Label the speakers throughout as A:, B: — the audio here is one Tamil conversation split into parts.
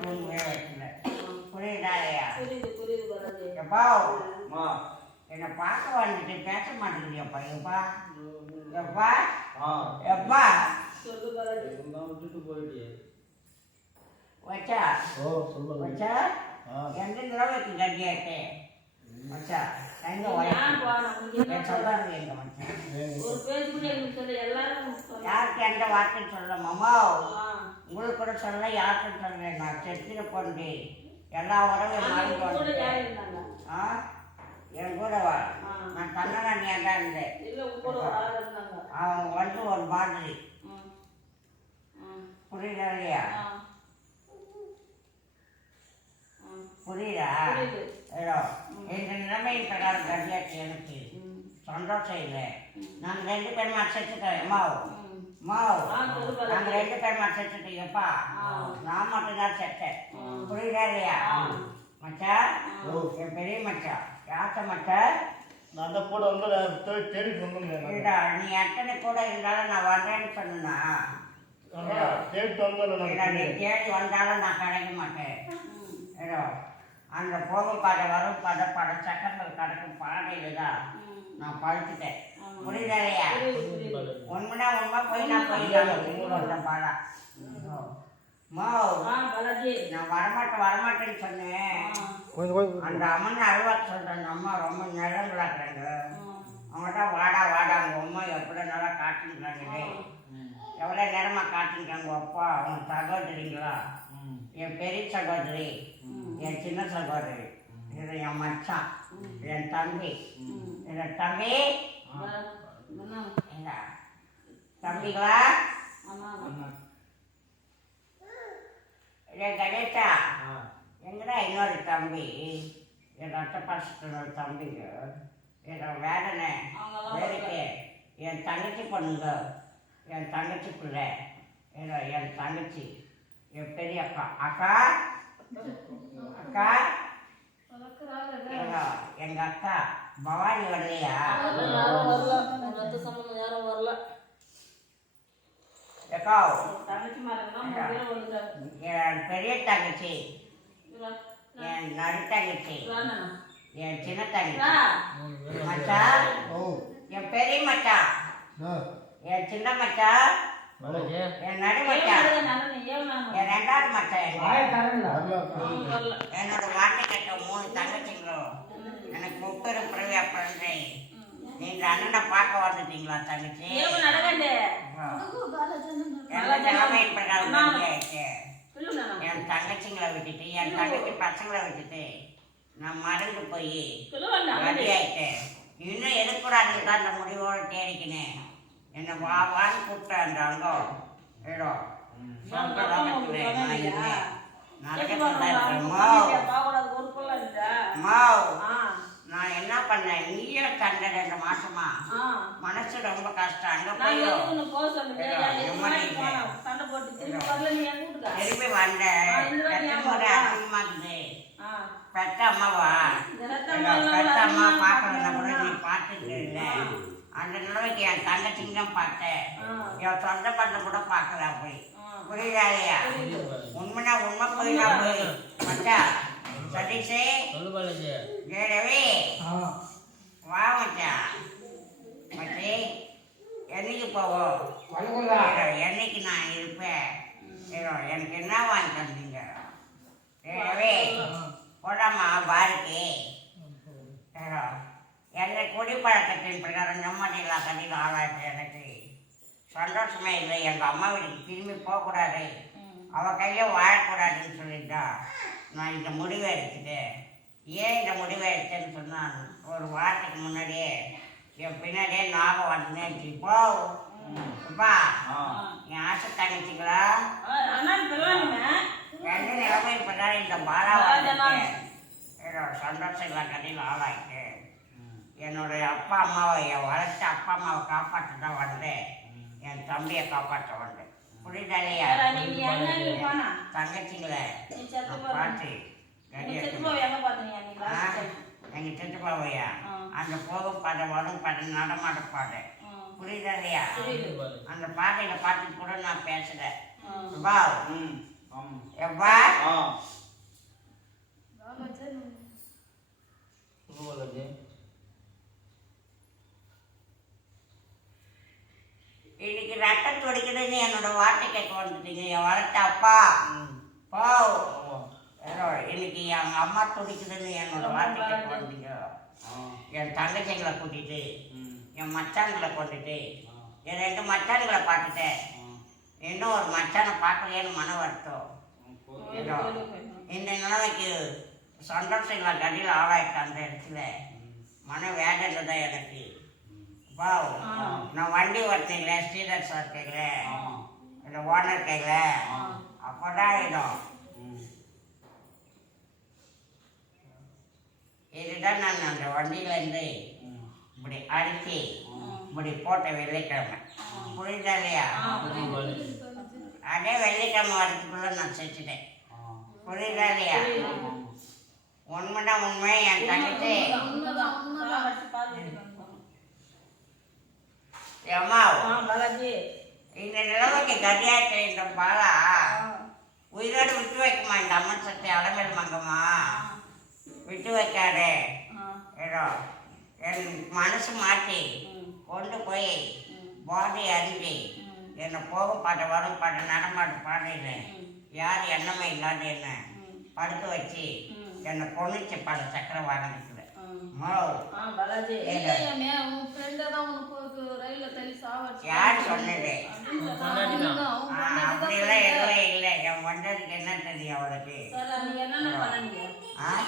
A: தூங்கவே எப்பா என்னை பார்க்க வந்துட்டு பேச மாட்டேங்கிறியப்பா எப்பா எப்பா எப்பா
B: சொல்லு
C: விட்டுட்டு போயிட்டியே
A: வச்சா
D: ஓ
A: வச்சா எந்த நிலவுக்கு கட்டியாட்டு வச்சா எங்க எங்க யாருக்கு எந்த சொல்ல மாமா உங்களுக்கு கூட சொல்ல யாருக்கும் சொல்ல நான் செத்துட்டு போண்டு எல்லா உறவும்
B: இருந்தாங்க?
A: ஆ என் கூட வா
B: ஆ.
A: நான் கண்ணனியா தான் இருந்தேன். அவன் வந்து ஒரு மாதிரி. புரியுதா இல்லையா. புரியுதா. ஏதோ இந்த நிலைமையின் பிரகாரம் கட்டியாச்சு எனக்கு. சந்தோஷம் இல்லை நாங்கள் ரெண்டு பேரும் அசைச்சுட்டோம் மாவு
B: ம்.
A: மாவு. நாங்கள் ரெண்டு பேரும் அசைச்சுட்டோம்ப்பா
B: ஆ.
A: நான் மட்டும்தான்
B: ஆ.
A: புரியுதா இல்லையா
B: ஆ.
A: மச்சா
D: ஓ
A: என் பெரிய மச்சான் யாத்த மச்சான்
D: நான் தான் கூட வந்து தேடி
A: நீ எத்தனை கூட இருந்தாலும் நான் வர்றேன்னு சொன்னா
D: தேடிட்டு வந்தேன்
A: நீ
D: நான்
A: தேடி வந்தாலும் நான் கிடைக்க மாட்டேன். ஏதோ அந்த போகும் பாதை வரும் பாதை பல சக்கரங்கள் கிடக்கும் பாதையில தான். நான் பழுத்துட்டேன் புரியுது. உண்மைனா உண்மை போய் நான் போய் நான் பாடா மோ. நான் வரமாட்டேன் வரமாட்டேன்னு சொன்னேன். அந்த அம்மன் அழுவா சொல்றேன் அந்த அம்மா ரொம்ப நிழங்குறாங்க
B: ஆ.
A: அவங்கள்ட்ட வாடா வாடா அவங்க அம்மா எப்படி நல்லா காட்டுன்றாங்களே எவ்வளோ நேரமா காட்டுன்றாங்க அப்பா அவங்க சகோதரிங்களா? என் பெரிய சகோதரி என் சின்ன சகோதரி இது என் மச்சான் என் தம்பி. என் தம்பி என் கணேஷா எங்கடா இன்னொரு தம்பி என் பாசத்தில் ஒரு தம்பிங்க என் வேதனை வேலைக்கு என் தங்கச்சி பொண்ணுங்க என் தங்கச்சி பிள்ளை ஏதோ என் தங்கச்சி என் பெரிய அக்கா அக்கா அக்கா ஏதோ எங்க அக்கா பவானி வரலையா
B: ரத்த சம்பந்தம் யாரும் வரல. வந்துட்டாங்க.
A: என் பெரிய தங்கச்சி? என் நடு தங்கச்சி? என் சின்ன தங்கச்சி
D: ஓ
A: என் பெரிய மச்சான்
D: ஆ
A: என் சின்ன
D: நாளைக்கு
A: என் நடு
B: நானு?
A: என் ரெண்டாவது மச்சான் என்னோட வாட்டை கட்ட மூணு தங்கச்சிங்களும் எனக்கு முப்பெரும் பிறவி பிறந்தே நீங்க அண்ணனை பார்க்க வந்துட்டீங்களா தங்கச்சி. என் தங்கச்சிங்களை விட்டுட்டு என் தங்கச்சி பசங்களை விட்டுட்டு நான் மறந்து போய். ரெடியாயிட்டேன் இன்னும் எடுக்கூடாதுன்னு தான் அந்த முடிவோடு தேடிக்கினேன் என்னை வா வான்னு அங்கம். ஏதோ சொந்த நான் இருந்தேன் என்ன பண்ணேன்? நீயே தண்டை ரெண்டு மாசமா. மனசு ரொம்ப கஷ்டம். அங்க வந்தேன்? அதிகமா. பெத்த அம்மாவா பெத்த அம்மா பார்க்கலன்னா கூட நீ இல்லை அந்த நிலைமைக்கு என் தங்கச்சிங்க தான் பார்த்தேன். என் சொந்த பந்தம் கூட பார்க்கல அப்படி
B: ஆ.
A: புரியுதா இல்லையா உண்மைனா உண்மை நான் போய் மச்சா சதீஷே.
C: சொல்லு பாலாஜி
A: ஏ ரவி. வா மச்சான் மச்சி என்னைக்கு போவோம் என்னைக்கு நான் இருப்பேன்? எனக்கு என்ன வாங்கி தந்தீங்க? ரவி போடாமா பாருக்கு? என்னை குடிப்பழக்கத்தின் பிரகாரம் நிம்மதியில்லா கதையில் ஆளாச்சு எனக்கு. சந்தோஷமே இல்லை. எங்கள் அம்மா வீட்டுக்கு திரும்பி போகக்கூடாது. அவள் கையில வாழக்கூடாதுன்னு சொல்லிட்டா. நான் இந்த முடிவை எடுத்துட்டேன் ஏன் இந்த முடிவை எடுத்தேன்னு சொன்னான். ஒரு வாரத்துக்கு முன்னாடியே. என் பின்னாடியே நாகம் வந்தேன் இப்போ அப்பா என் ஆசை தங்கச்சிங்களா. ரெண்டு நிலைமை இப்பதான் இந்த பாலா ஏதோ சந்தோஷம் இல்லை கதையில் ஆளாயிட்டு என்னுடைய அப்பா அம்மாவை என் வளர்த்த அப்பா அம்மாவை காப்பாற்ற தான் வந்தேன். என் தம்பியை காப்பாற்ற
B: நீ போனா?
A: தங்கச்சிங்களை
B: நீ செத்து
A: நான்
B: போற.
A: பார்த்து
B: நீ
A: ரெடியா
B: செத்து போவ எங்க பார்த்தீங்க நீ last time?
A: எங்க சித்தப்பாவையா. அந்த போகும் பாதை வரும் பாதை நடமாட பாதை.
B: ஆ.
A: புரியுதா இல்லையா?
B: புரியுது.
A: அந்த பாதையில பார்த்து கூட நான் பேசுறேன்.
B: ஆ.
A: வா.
C: ம் ஆமா
A: எப்பா
C: ஆ
B: பாலாஜி
C: சொல்லு பாலாஜி
A: இன்னைக்கு ரத்தம் துடிக்குதுன்னு என்னோட வார்த்தை கேட்க வந்துட்டீங்க என் வளர்த்த அப்பா. போ. இன்னைக்கு எங்க அம்மா துடிக்குதுன்னு என்னோட வார்த்தை கேட்க வந்தீங்க
C: ஆ.
A: என் தங்கச்சிங்களை கூட்டிட்டு என் மச்சான்களை கொண்டுட்டு என் ரெண்டு மச்சான்களை பார்த்துட்டேன். இன்னும் ஒரு மச்சானை பார்க்கலையேன்னு மன வருத்தம். இந்த நிலைமைக்கு சந்தோஷங்களை கடியில் ஆளாயிட்ட அந்த இடத்துல. மன வேதனை தான் எனக்கு. வா நான் வண்டி சார் கையில்
C: ஆமா
A: இந்த ஓனர் கையில் அப்போதான் இடம்
C: ம்.
A: இதுதான் நான் அந்த வண்டியிலேருந்து இப்படி அடித்து இப்படி போட்ட வெள்ளிக்கிழமை. புரியுதா இல்லையா? அதே வெள்ளிக்கிழமை வரதுக்குள்ள நான் செத்துட்டேன்
C: ஆ.
A: புரியுதா இல்லையா? உண்மைதான் உண்மை என் தங்கச்சி
B: ஆ பாலாஜி
A: இந்த நிலைமைக்கு கதியாட்ட இந்த பாலா உயிரோடு விட்டு வைக்குமா இந்த அம்மன் சக்தி அலமேல் மங்கம்மா விட்டு வைக்காதே ஏதோ என் மனசு மாற்றி கொண்டு போய் பாடி அறிஞ்சு
B: ம்
A: என்னை போகும் பாட்ட வரும் பாட்ட நடமாட்டு பாடையில் யார் எண்ணமே இல்லாத என்ன படுக்க வச்சு என்னை பொண்ணுச்சு பல சக்கரை வாங்கினதுல யார் சொன்னது. எதுவும் இல்லை. என் என்ன தெரியும் அவளுக்கு?
B: சார்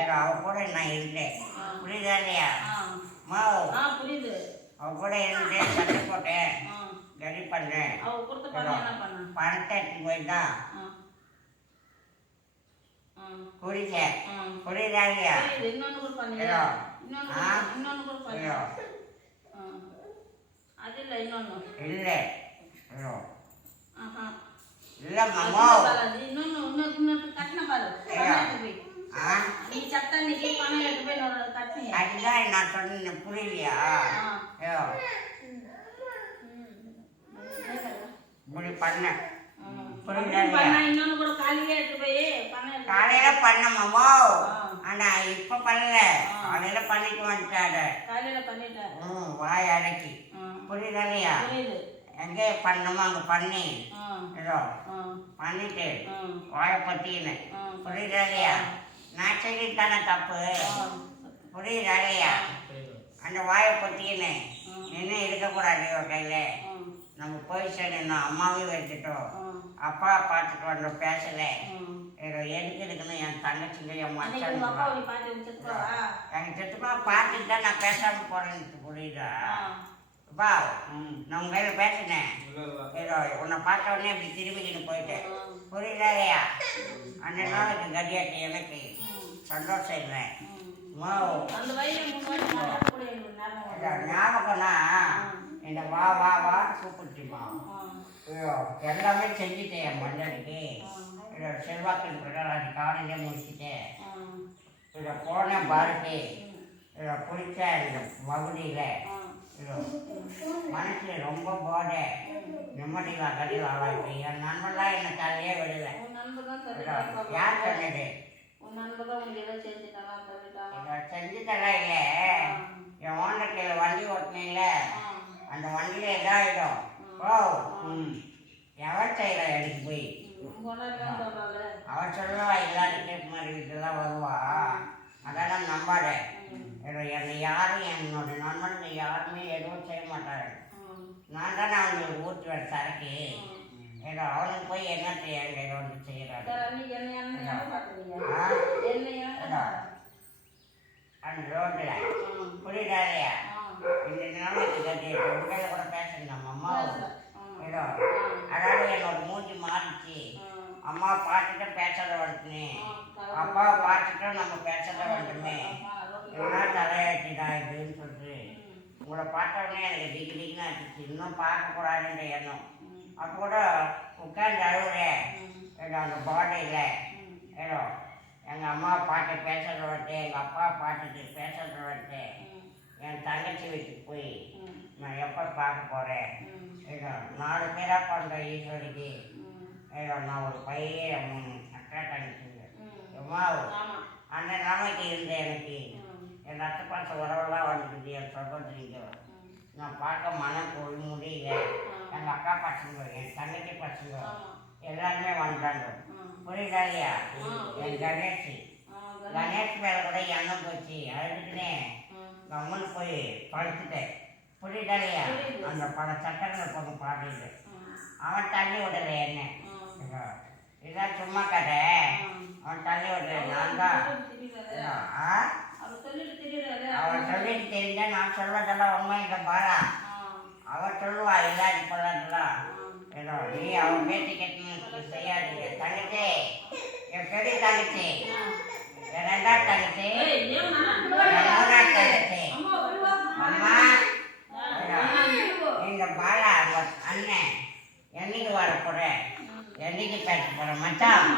A: ஏதோ அவ கூட நான் இருந்தேன். புரியுதா இல்லையா?
B: புரியுது.
A: அவ கூட இருந்தேன் சண்டை போட்டேன். ரெடி பண்ணேன். பணத்தை எடுத்து போய்
B: அது
A: மாமோ.
B: இல்லை பாலாஜி இன்னொன்னு இன்னொரு இன்னொரு கட்டின பாரு பணம் எடுத்து போய்.
A: ஆ?
B: நீ சத்த அன்னைக்கு பணம் எடுத்து போய் இன்னொரு கட்டினீங்க
A: அதுதான் நான் சொன்னேன். புரியலையா? இப்படி
B: பண்ணா. காலையிலே எடுத்து போய் பணம் எடுத்து
A: காலையில பண்ண மாமோ
B: ஆ.
A: ஆனா இப்ப பண்ணல. காலையில பண்ணிட்டு வந்துட்டாரு. ம் வாய் அடக்கி.
B: ஆ.
A: புரியுதா இல்லையா?
B: புரியுது.
A: எங்கே பண்ணணுமோ அங்க பண்ணி. ஏதோ பண்ணிட்டு
B: ஆ.
A: வாயை பத்தின்னு.
B: ஆ
A: புரியுதா இல்லையா? நான் சொல்லிட்டு தானே தப்பு? புரியுதா இல்லையா? அந்த வாயை பத்தின்னு. நின்று இருக்கக்கூடாது கையில? நம்ம போய் சேர்ந்தோம் அம்மாவையும் வச்சுட்டோம் அப்பா பார்த்துட்டு வந்தோம் பேசல. எதுக்கு இருக்குன்னு என் தங்கச்சிங்க என் மச்சான்
B: அப்பா அப்படி
A: எனக்கு செத்துமா பார்த்துட்டு தான் நான் பேசாம போறேன்னு புரியுதா? வா நான் உங்க கையில பேசினேன். ஏதோ உன்னை பார்த்த உடனே இப்படி திரும்பிக்கின்னு போயிட்டேன். புரியுதா இல்லையா? அந்த நாளுக்கு கதியாட்டு எனக்கு. சந்தோஷம் இல்லை.
B: எனக்கு.
A: ஞாபகம்னா இந்த வா வா வா ஐயோ எல்லாமே செஞ்சுட்டேன் என் மண்டலுக்கு இதோ செல்வாக்கின் பிரகாரம் காலையிலே முடிச்சுட்டேன். இதை போனேன் பாருட்டு இதை குளிச்ச இந்த மகுடியில். மனசுல ரொம்ப போதை. நிம்மதியில் கடியில் ஆளாயிட்டு என் நண்பன்லாம் என்னை தலையே விடல. யார் சொன்னது? இதை செஞ்சுட்டலாம் இல்லை என் ஓனர் கையில் வண்டி ஓட்டினீங்கள அந்த வண்டியில் இதாகிடும் ஓ ம். எவன் செய்யலாம் எடுத்து போய். அவன் சொல்லுவா எல்லாரும் கேட்டு மாதிரி வீட்டுலாம் வருவா. அதெல்லாம் நம்பாத. ஏதோ என்னை யாரும் என்னோட நண்பனுக்கு யாருமே எதுவும் செய்ய மாட்டாங்க
B: ம்,
A: நான் தானே அவங்களுக்கு ஊற்றி வர சரக்கு. ஏதோ அவனுக்கு போய் என்ன செய்ய ஒன்று செய்கிறாங்க
B: சார், அன்னைக்கு என்னை என்ன என்ன பார்க்குறீங்க?
A: ஆ
B: என்னை என்ன
A: அந்த ரோட்டில்
B: ம்,
A: புரியுதா இல்லையா
B: ஆ,
A: இந்த நிலைமைக்கு கட்டி உண்மையில கூட பேசுங்க நம்ம அம்மா
B: பேசல. ஆ,
A: ஏதோ அதாவது என்னோட மூஞ்சி மாறிச்சு
B: ஆ,
A: அம்மா பார்த்துட்டு பேசுறத வந்துட்டு
B: ஆ,
A: அப்பா பார்த்துட்டு நம்ம
B: ஆ, ரொம்ப-
A: என்ன தலையாச்சுடா இதுன்னு சொல்லிட்டு உங்களை பார்த்த உடனே எனக்கு டிகி டிகின்னு ஆச்சு இன்னும் பார்க்கக்கூடாதுன்ற எண்ணம். அப்போ கூட உட்காந்து அழுவுறேன் ஏதோ அந்த பாடியில் ஏதோ எங்கள் அம்மா பாட்டு பேசுறத வந்துட்டு எங்கள் அப்பா பாட்டுட்டு பேசுறத வந்துட்டு என் தங்கச்சி வீட்டுக்கு போய் நான் எப்போ பார்க்க போகிறேன் ஏதோ நாலு பேராக பண்ணுற ஈஸ்வரிக்கு. நான் ஒரு பையன்
B: ம்.
A: எம்மா
B: ஆமா
A: அந்த நிலைமைக்கு இருந்த எனக்கு. என் ரத்த பாச உறவெல்லாம் வந்துக்குது என்
B: ம்.
A: நான் பார்க்க மனம் போய் முடியல எங்கள் அக்கா பசங்க என் தங்கச்சி பசங்க எல்லாருமே வந்துட்டாங்க
B: ம்.
A: புரியுதா இல்லையா என் கணேஷ்
B: கணேஷ்.
A: மேல கூட எண்ணம் போச்சு அழுதுக்குனே
B: ம்.
A: கம்மனு போய் படுத்துட்டேன் புரியுதா இல்லையா. அந்த பல சட்டங்கள் கொஞ்சம்
B: ம்.
A: அவன் தள்ளி விடல என்ன. இதான் சும்மா கதை. அவன் தள்ளி விடல நான் தான். அவன் சொல்லிட்டு தெரிஞ்சா நான் சொல்வதெல்லாம் உண்மை இந்த பாரா. அவன் சொல்லுவா இல்லாது போலாம்
B: ஆ.
A: ஏதோ நீ அவன் பேட்டி கேட்டு செய்யாதீங்க. தங்கச்சி என் பெரிய தங்கச்சி. என் ரெண்டாவது தங்கச்சி? மூணாவது தங்கச்சி.
B: அம்மா, ஒரு வாரம்
A: அம்மா.
B: ஆ, ஆ, இரு.
A: எங்க பாலா அண்ணன். என்னைக்கு வர போற? என்னைக்கு பேச போகிறேன் மச்சான்?